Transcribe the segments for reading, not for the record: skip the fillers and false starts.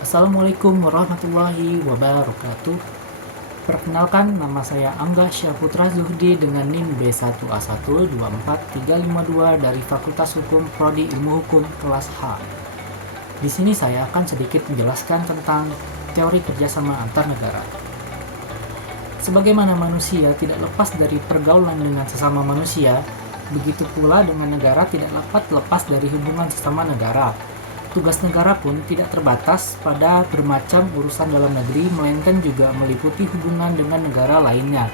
Assalamualaikum warahmatullahi wabarakatuh. Perkenalkan, nama saya Angga Syaputra Zuhdi dengan NIM B1A124352 dari Fakultas Hukum Prodi Ilmu Hukum kelas H. Di sini saya akan sedikit menjelaskan tentang teori kerjasama antar negara. Sebagaimana manusia tidak lepas dari pergaulan dengan sesama manusia, begitu pula dengan negara tidak dapat lepas dari hubungan sesama negara. Tugas negara pun tidak terbatas pada bermacam urusan dalam negeri, melainkan juga meliputi hubungan dengan negara lainnya.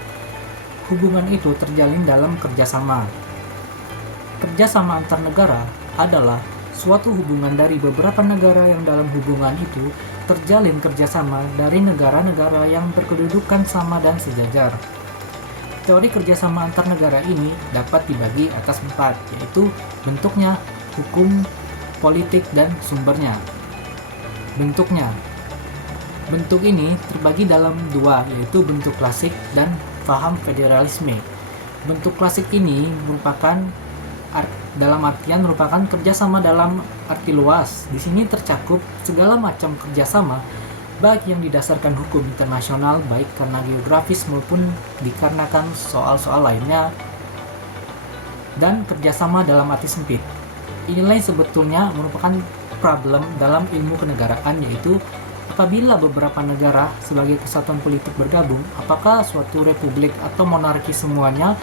Hubungan itu terjalin dalam kerjasama. Kerjasama antar negara adalah suatu hubungan dari beberapa negara yang dalam hubungan itu terjalin kerjasama dari negara-negara yang berkedudukan sama dan sejajar. Teori kerjasama antar negara ini dapat dibagi atas 4, yaitu bentuknya, hukum, politik, dan sumbernya. Bentuknya. Bentuk ini terbagi dalam 2, yaitu bentuk klasik dan paham federalisme. Bentuk klasik ini merupakan dalam artian merupakan kerjasama dalam arti luas. Di sini tercakup segala macam kerjasama, baik yang didasarkan hukum internasional, baik karena geografis maupun dikarenakan soal-soal lainnya, dan kerjasama dalam arti sempit. Inilah yang sebetulnya merupakan problem dalam ilmu kenegaraan, yaitu apabila beberapa negara sebagai kesatuan politik bergabung, apakah suatu republik atau monarki semuanya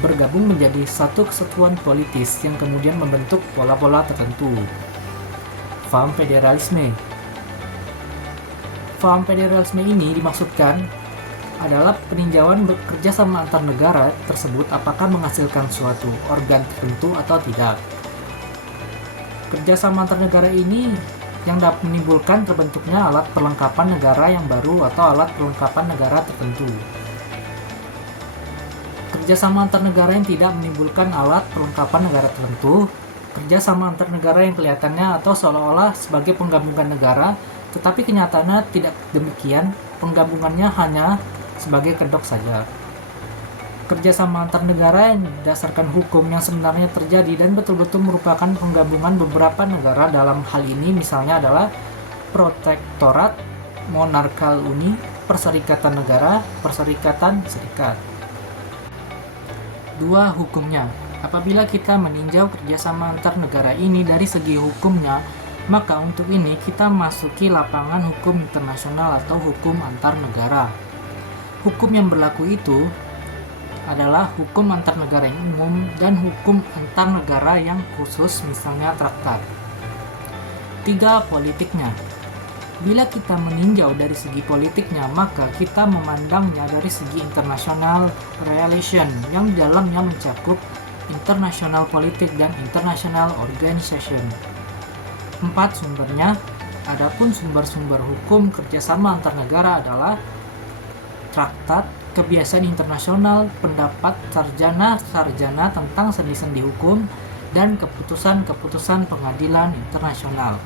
bergabung menjadi satu kesatuan politis yang kemudian membentuk pola-pola tertentu. Paham federalisme. Paham federalisme ini dimaksudkan adalah peninjauan bekerja sama antar negara tersebut apakah menghasilkan suatu organ tertentu atau tidak. Kerjasama antar negara ini yang dapat menimbulkan terbentuknya alat perlengkapan negara yang baru atau alat perlengkapan negara tertentu. Kerjasama antar negara yang tidak menimbulkan alat perlengkapan negara tertentu. Kerjasama antar negara yang kelihatannya atau seolah-olah sebagai penggabungan negara, tetapi kenyataannya tidak demikian, penggabungannya hanya sebagai kedok saja. Kerjasama antar negara yang didasarkan hukum yang sebenarnya terjadi dan betul-betul merupakan penggabungan beberapa negara. Dalam hal ini misalnya adalah protektorat, monarkal uni, perserikatan negara, perserikatan serikat. 2. Hukumnya. Apabila kita meninjau kerjasama antar negara ini dari segi hukumnya, maka untuk ini kita masuki lapangan hukum internasional atau hukum antar negara. Hukum yang berlaku itu adalah hukum antar negara yang umum dan hukum antar negara yang khusus, misalnya traktat. 3. Politiknya. Bila kita meninjau dari segi politiknya, maka kita memandangnya dari segi international relation yang di dalamnya mencakup international politik dan international organization. 4. Sumbernya. Adapun sumber-sumber hukum kerjasama antar negara adalah traktat, kebiasaan internasional, pendapat sarjana-sarjana tentang sendi-sendi hukum, dan keputusan-keputusan pengadilan internasional.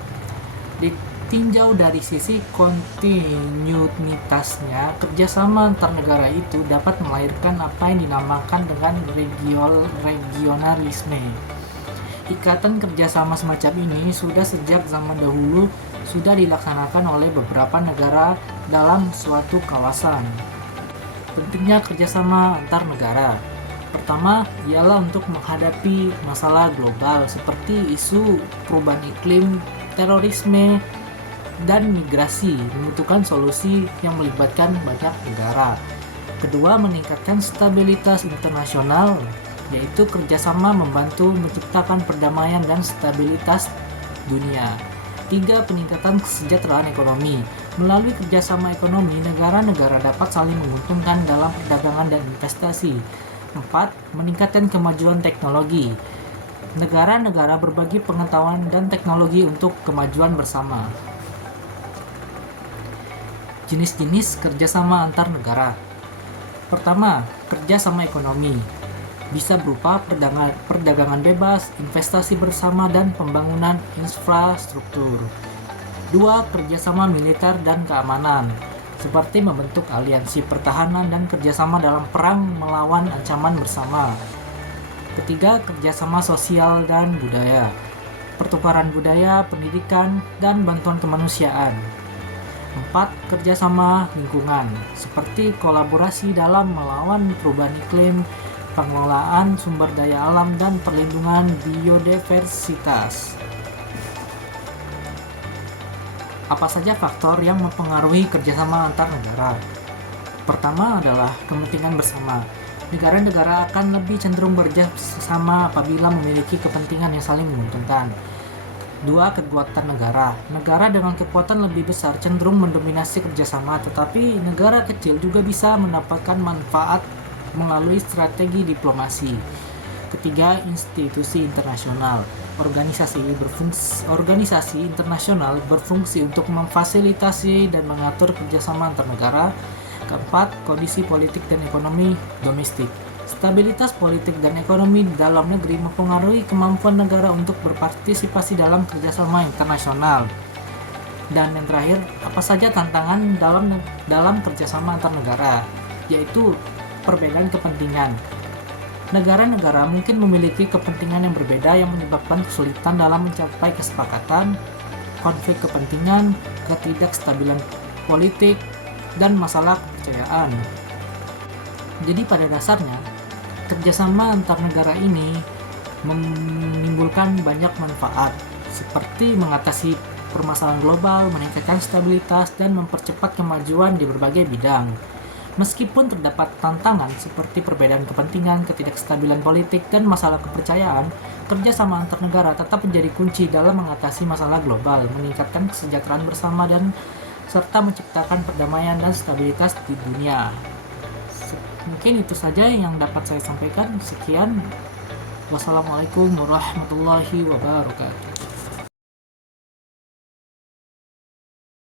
Ditinjau dari sisi kontinuitasnya, kerjasama antar negara itu dapat melahirkan apa yang dinamakan dengan regionalisme. Ikatan kerjasama semacam ini sudah sejak zaman dahulu sudah dilaksanakan oleh beberapa negara dalam suatu kawasan. Pentingnya kerjasama antar negara. Pertama, ialah untuk menghadapi masalah global seperti isu perubahan iklim, terorisme, dan migrasi, membutuhkan solusi yang melibatkan banyak negara. Kedua, meningkatkan stabilitas internasional, yaitu kerjasama membantu menciptakan perdamaian dan stabilitas dunia. 3. Peningkatan kesejahteraan ekonomi. Melalui kerjasama ekonomi, negara-negara dapat saling menguntungkan dalam perdagangan dan investasi. 4. Meningkatkan kemajuan teknologi. Negara-negara berbagi pengetahuan dan teknologi untuk kemajuan bersama. Jenis-jenis kerjasama antar negara. Pertama, kerjasama ekonomi. Bisa berupa perdagangan bebas, investasi bersama, dan pembangunan infrastruktur. 2. Kerjasama militer dan keamanan, seperti membentuk aliansi pertahanan dan kerjasama dalam perang melawan ancaman bersama. Ketiga, kerjasama sosial dan budaya. pertukaran budaya, pendidikan, dan bantuan kemanusiaan. 4. Kerjasama lingkungan, seperti kolaborasi dalam melawan perubahan iklim, pengelolaan sumber daya alam, dan perlindungan biodiversitas. Apa saja faktor yang mempengaruhi kerjasama antar negara? Pertama adalah kepentingan bersama. Negara-negara akan lebih cenderung bekerjasama apabila memiliki kepentingan yang saling menguntungkan. 2. Kekuatan negara. Negara dengan kekuatan lebih besar cenderung mendominasi kerjasama, tetapi negara kecil juga bisa mendapatkan manfaat melalui strategi diplomasi. Ketiga, institusi internasional. Organisasi internasional berfungsi untuk memfasilitasi dan mengatur kerjasama antar negara. Keempat, kondisi politik dan ekonomi domestik. Stabilitas politik dan ekonomi di dalam negeri mempengaruhi kemampuan negara untuk berpartisipasi dalam kerjasama internasional. Dan yang terakhir, apa saja tantangan dalam kerjasama antar negara, yaitu perbedaan kepentingan. Negara-negara mungkin memiliki kepentingan yang berbeda yang menyebabkan kesulitan dalam mencapai kesepakatan, konflik kepentingan, ketidakstabilan politik, dan masalah kepercayaan. Jadi pada dasarnya, kerjasama antar negara ini menimbulkan banyak manfaat, seperti mengatasi permasalahan global, meningkatkan stabilitas, dan mempercepat kemajuan di berbagai bidang. Meskipun terdapat tantangan seperti perbedaan kepentingan, ketidakstabilan politik, dan masalah kepercayaan, kerjasama antar negara tetap menjadi kunci dalam mengatasi masalah global, meningkatkan kesejahteraan bersama, dan serta menciptakan perdamaian dan stabilitas di dunia. Mungkin itu saja yang dapat saya sampaikan. Sekian. Wassalamualaikum warahmatullahi wabarakatuh.